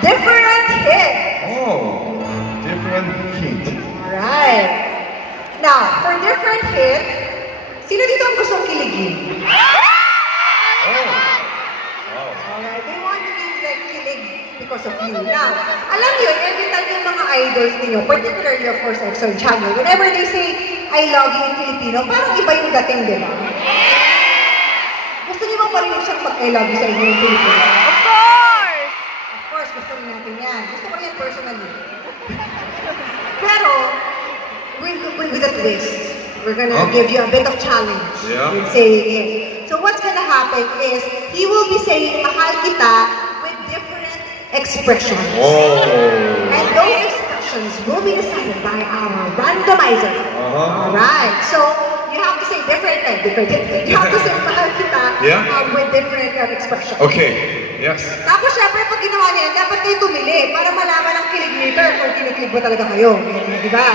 different hit. Oh, different hit. Alright. Now, for different hit, sino dito ang gustong kiligin? Oh. Alright, they want to be like kilig because of you. Now, alam niyo, every time yung mga idols niyo, particularly of course EXO and Chang'e, whenever they say, I love you in Filipino, parang iba yung dating, di ba? Gusto niyo bang marinig siyang pag I love you sa inyo in Filipino? Of course! Of course, gusto rin natin yan. Gusto ko yan personally. Pero, with a twist, we're gonna give you a bit of challenge Yeah. with saying it. So what's gonna happen is, he will be saying, mahal kita, with different expressions. Oh. And those expressions will be decided by our randomizer. Alright, so you have to say different. You have to say mahal kita Yeah. with different expressions. Okay. Yes. Tapos syempre, pag ginawa niya yan, dapat kayo tumili para malaman ang kilig meter kung kinikilig ba talaga kayo. Di ba?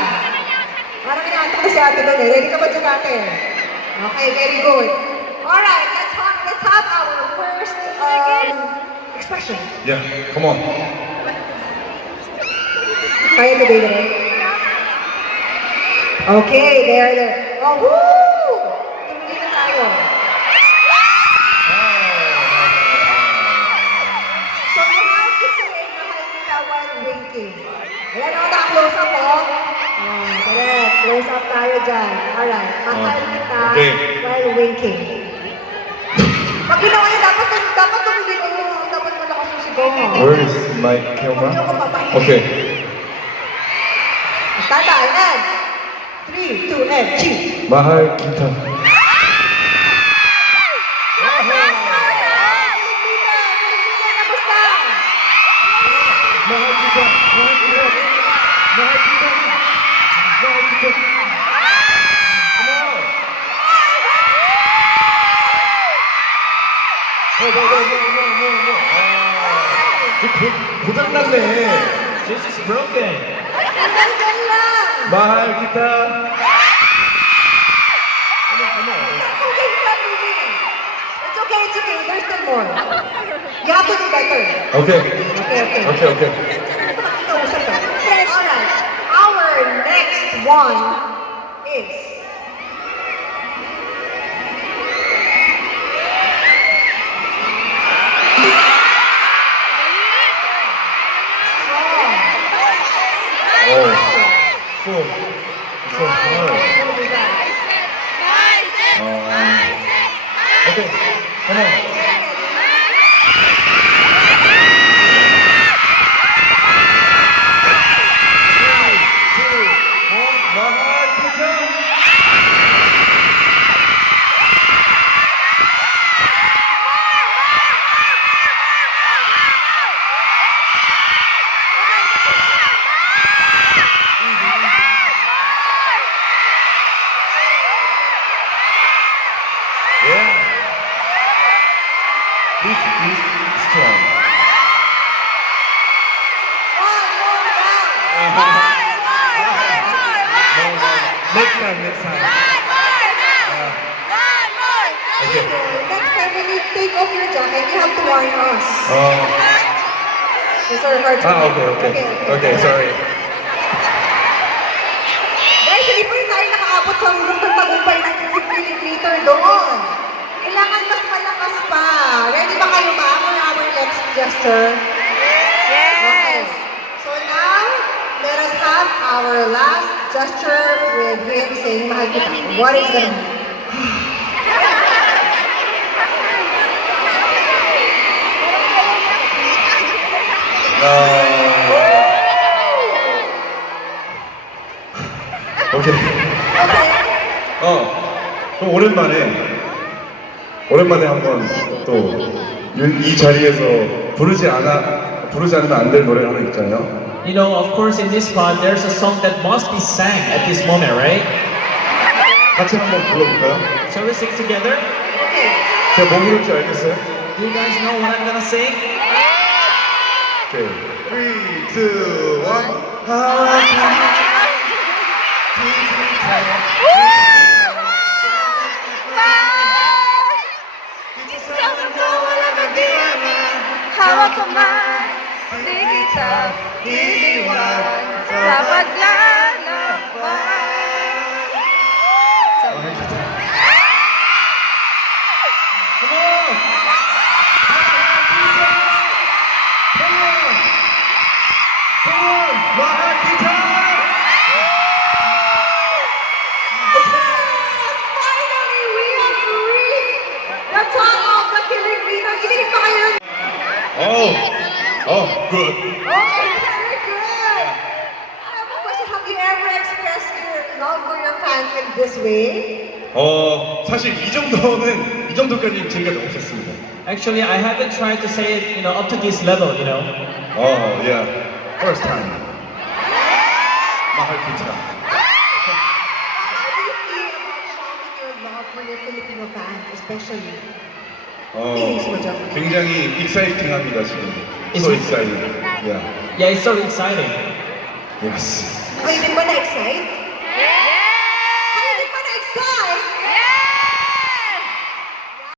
Parang inaantok na si ate doon eh. Ready ka ba dyan ate? Okay, very good. Alright, let's have our first expression. Yeah. Come on. Kaya ito, baby. Okay, there. Oh, woo! Tumili na tayo. So you have to say, mahal kita while winking. Ayan o, naka-close up o. Correct. Close up tayo dyan. Alright. Mahal kita Okay. while winking. Pag ginawa niyo, dapat tumili ko yun. Dapat malakas yung sigaw mo. Where is my camera? Huwag niyo ko papahirin. Okay. Tata, ayan. 3, 2, and cheese. Mahal kita. Mahal kita. Mahal kita. Mahal kita. Mahal kita. Come on. No. 고장났네. This is broken. Tanggal lang. mahal kita. It's okay. There's still more. You have to do better. Okay. Okay. Alright. Our next one is Oh. So hard. Okay. Come on. mahal kita. Yeah. This is strong. Next time. Okay. next time when you take off your jacket, you have to warn us. Oh. These are hard to Okay, sorry. Guys, hindi pa rin tayo nakaabot sa hanggang tagumpay ng 50 meter doon. Kailangan mas malakas pa. Ready ba kayo ba for our next gesture? Yes! So now, let us have our last gesture with him saying mahal kita. What is gonna be? 오케이. 그럼 오랜만에 한번 또 이 자리에서 부르지 않으면 안 될 노래가 하나 있잖아요. You know, of course, in this pod, there's a song that must be sang at this moment, right? 같이 한번 불러볼까요? Shall we sing together? Okay. 제가 뭐 부를지 알겠어요? Do you guys know what I'm gonna sing? 오케이. 3, 2, 1. Hawak ko man, kita iniwan sa paglalakbay. Mahal kita. Come on! Come on! Come on! Mahal kita! Finally, we have reached the top of the Kilig Dito. Kilig pa kayo. Oh, good. Okay, very good. I have a question. Have you ever expressed your love for your fans in this way? 사실 이 정도까지 지금까지 없었습니다. Actually, I haven't tried to say it, up to this level, Yeah. First time. mahal kita. How do you feel about showing your love for your Filipino fans, especially? Feelings mo dyan? 굉장히 exciting합니다 지금. So excited. Yeah. Yeah, it's so exciting. Yes. Ay, di ba na-excite?